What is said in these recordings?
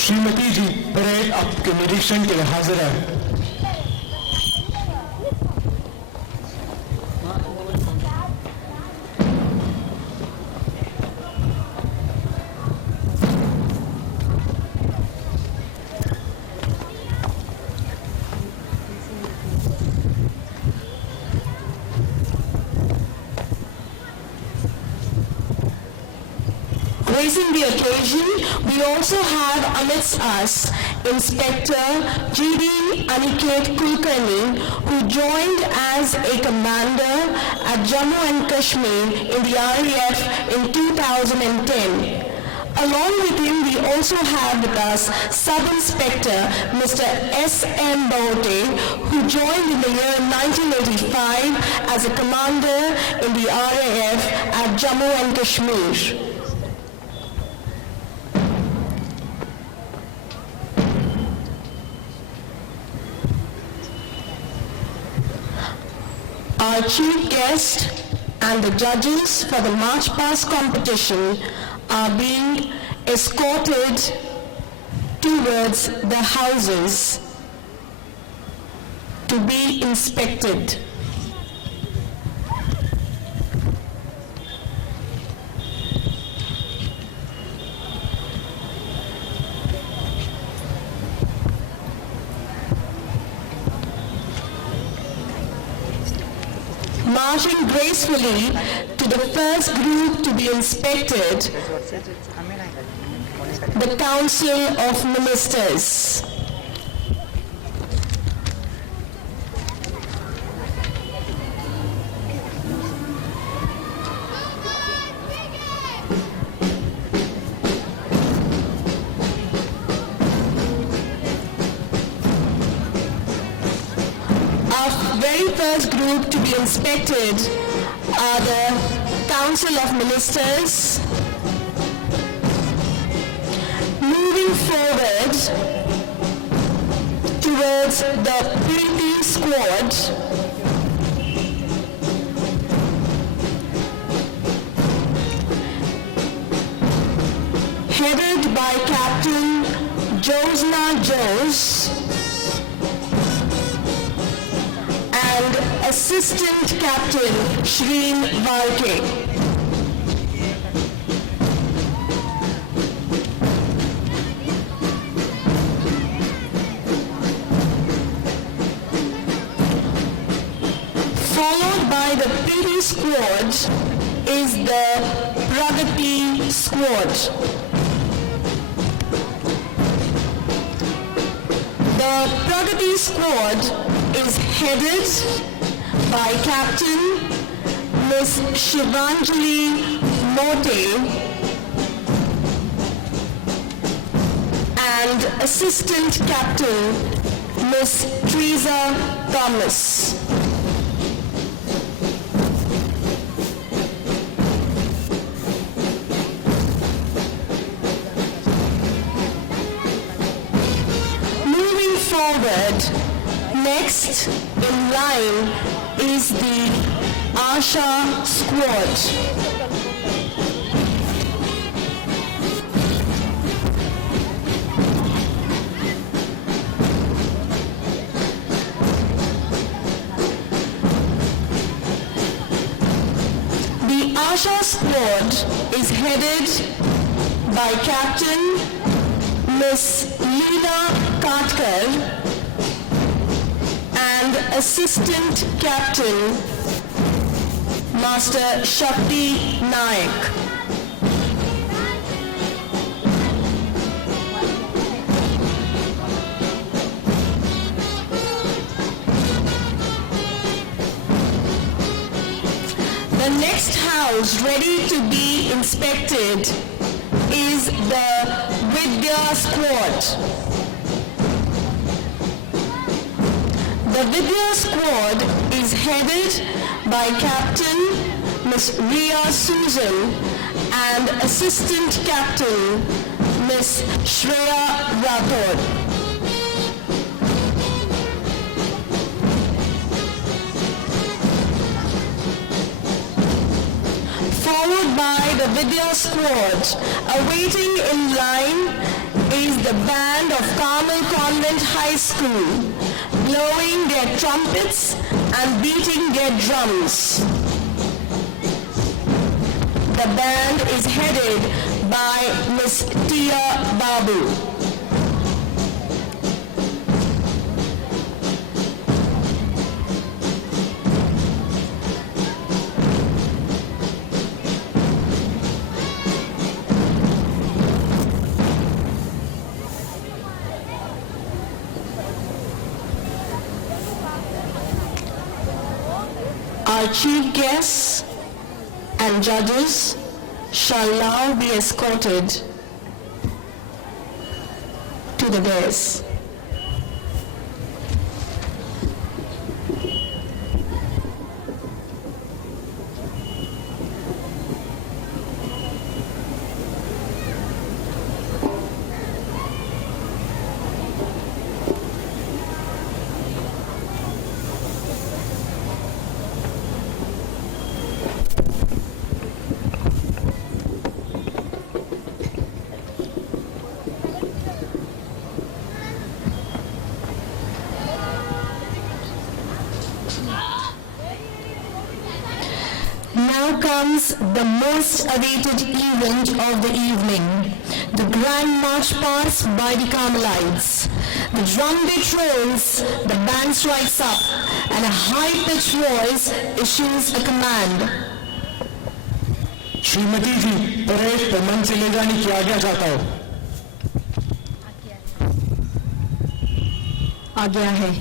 Shrimati ji parade आपके निरीक्षण के लिए हाजिर है। Gracing the occasion, we also have amidst us Inspector G.D. Aniket Kulkarni, who joined as a commander at Jammu and Kashmir in the RAF in 2010. Along with him, we also have with us Sub-Inspector Mr. S.M. Bote, who joined in the year 1985 as a commander in the RAF at Jammu and Kashmir. Our chief guest and the judges for the March Past competition are being escorted towards the houses to be inspected. Marching gracefully to the first group to be inspected, the Council of Ministers. Our very first group to be inspected are the Council of Ministers. Moving forward towards the Preeti squad, headed by Captain Josna Jose and Assistant Captain Shreen Valke. Followed by the Preeti squad is the Pragati squad. The Pragati squad is headed by Captain Ms. Shivanjali Mote and Assistant Captain Ms. Teresa Thomas. Moving forward, next in line is the Asha squad. The Asha squad is headed by Captain Miss Leela Katkar and Assistant Captain Master Shakti Naik. The next house ready to be inspected is the Vidya squad. The Vidya squad is headed by Captain Miss Ria Susan and Assistant Captain Miss Shreya Rathod. followed by the Vidya squad. Awaiting in line is the band of Carmel Convent High School, blowing their trumpets and beating their drums. The band is headed by Miss Tia Babu. Our chief guests and judges shall now be escorted to the dais. Now comes the most awaited event of the evening, the Grand March Past by the Carmelites. The drum beat rolls, the band strikes up, and a high-pitched voice issues a command. Shrimati ji, परेड पर मंच से ले जाने की आज्ञा चाहता हूँ। आज्ञा है।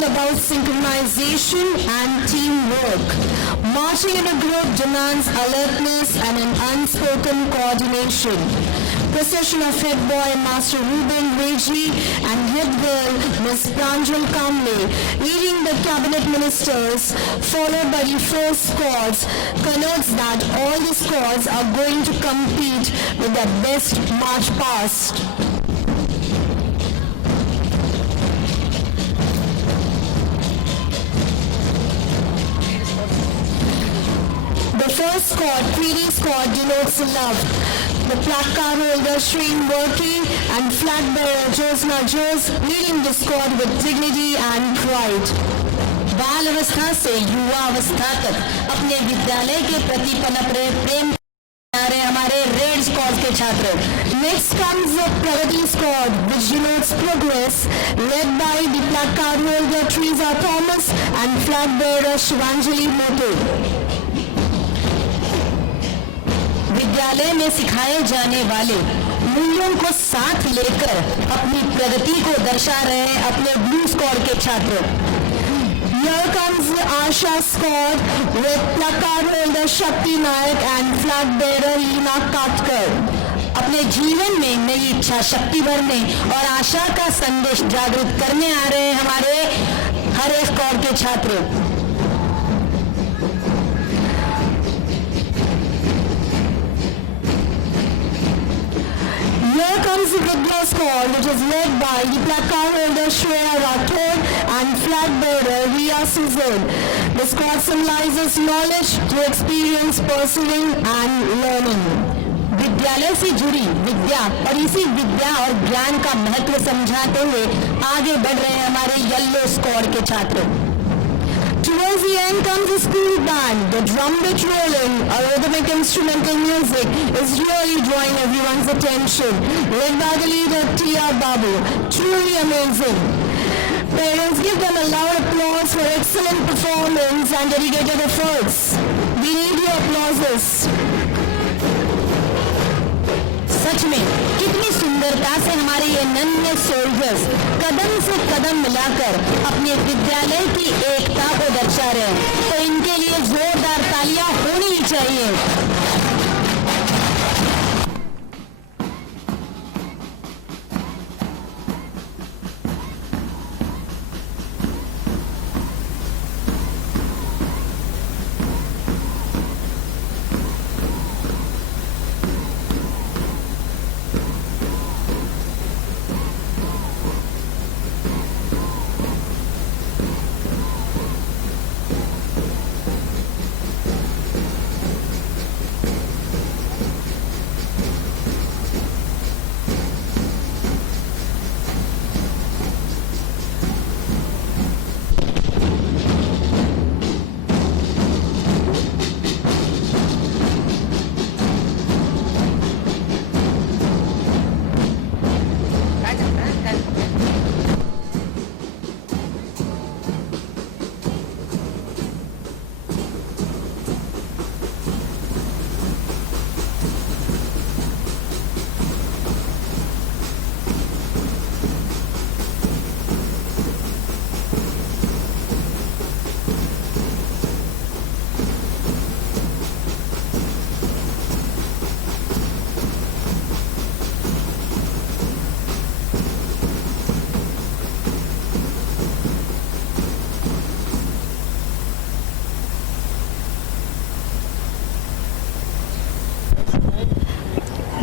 About synchronization and teamwork. Marching in a group demands alertness and an unspoken coordination. Procession of head boy Master Ruben Reji and head girl Ms. Pranjal Kamle leading the cabinet ministers, followed by the four squads, connotes that all the squads are going to compete with their best march past. The first squad, 3D squad, denotes love. The placard holder Shreen Worki and flag bearer Josna Jose leading the squad with dignity and pride. बाल अवस्था से युवा अवस्था तक अपने विद्यालय के प्रति पनप रहे प्रेम रहे हमारे रेड स्क्वाड के छात्र. Next comes the Pragati squad, which denotes progress, led by the placard holder Teresa Thomas and flag bearer Shivanjali Moto. विद्यालय में सिखाए जाने वाले मूल्यों को साथ लेकर अपनी प्रगति को दर्शा रहे अपने ब्लू स्क्वाड के छात्र. Here comes Asha squad with placard holder Shakti Nayak and flag bearer Leena Katkar. अपने जीवन में नई इच्छा शक्ति भरने और आशा का संदेश जागृत करने आ रहे हैं हमारे हर एक स्क्वाड के छात्र। Here comes the Vidya squad, which is led by the placard holder Shreya Rathod and flag bearer Riya Suzanne. The squad symbolizes knowledge through experience, pursuing and learning. विद्यालय से जुड़ी विद्या और इसी विद्या और ज्ञान का महत्व समझाते हुए आगे बढ़ रहे हैं हमारे येलो स्क्वाड के छात्र। Towards the end comes the school band. The drum bit rolling, a rhythmic instrumental music, is really drawing everyone's attention. Led by the leader Tia Babu. Truly amazing. Parents, give them a loud applause for excellent performance and dedicated efforts. We need your applauses. सच में कितनी सुंदरता से हमारे ये नन्हे soldiers कदम से कदम मिलाकर अपने विद्यालय की एकता को दर्शा रहे हैं, तो इनके लिए जोरदार तालियां होनी ही चाहिए।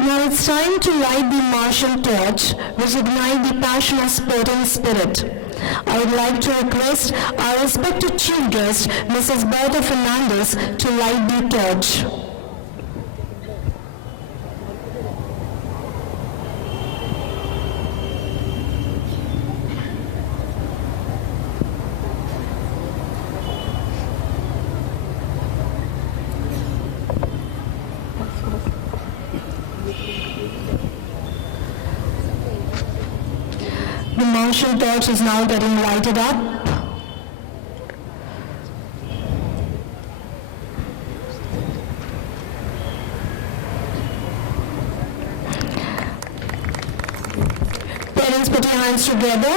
Now it's time to light the martial torch, which ignites the passion of sporting spirit. I would like to request our respected chief guest, Mrs. Bertha Fernandez, to light the torch. The martial torch is now getting lighted up. Parents, put your hands together.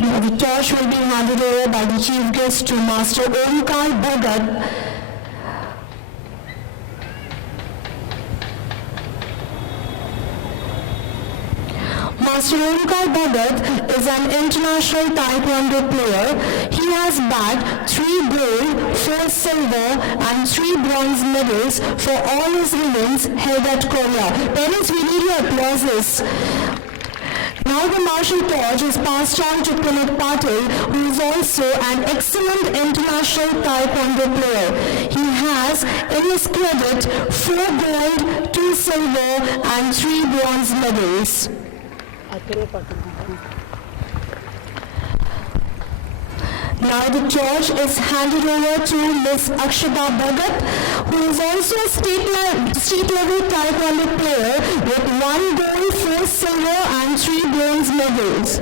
Now the torch will be handed over by the chief guest to Master Omkar Bhagat. Master Omkar Bhagat is an international taekwondo player. He has bagged 3 gold, 4 silver and 3 bronze medals for all his events held at Korea. Parents, we need your applauses. Now the martial torch is passed on to Punit Patil, who is also an excellent international taekwondo player. He has in his credit 4 gold, 2 silver and 3 bronze medals. Now the torch is handed over to Miss Akshata Bhagat, who is also a state level taekwondo player with 1 gold, 4 silver and 3 bronze medals.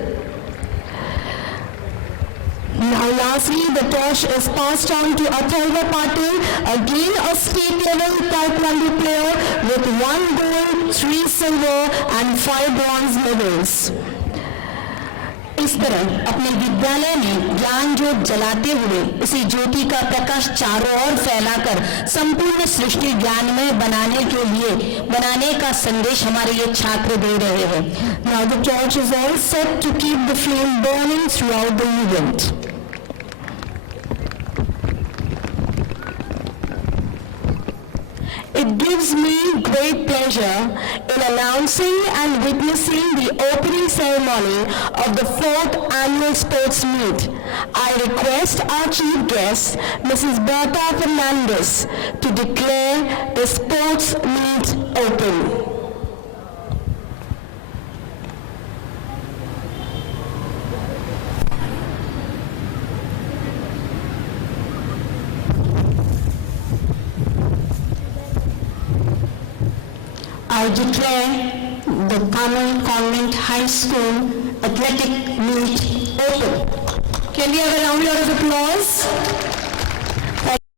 Now lastly, the torch is passed on to Atharva Patil, again a state level taekwondo player with 1 gold, 3 silver and 5 bronze medals. इस तरह अपने विद्यालय में ज्ञान ज्योत जलाते हुए इसी ज्योति का प्रकाश चारों ओर फैलाकर संपूर्ण सृष्टि ज्ञानमय बनाने का संदेश हमारे ये छात्र दे रहे हैं. Now the torch is all set to keep the flame burning throughout the event. It gives me great pleasure in announcing and witnessing the opening ceremony of the 4th annual sports meet. I request our chief guest, Mrs. Berta Fernandez, to declare the sports meet open. I declare the Tamil Convent High School Athletic Meet open. Can we have a round of applause?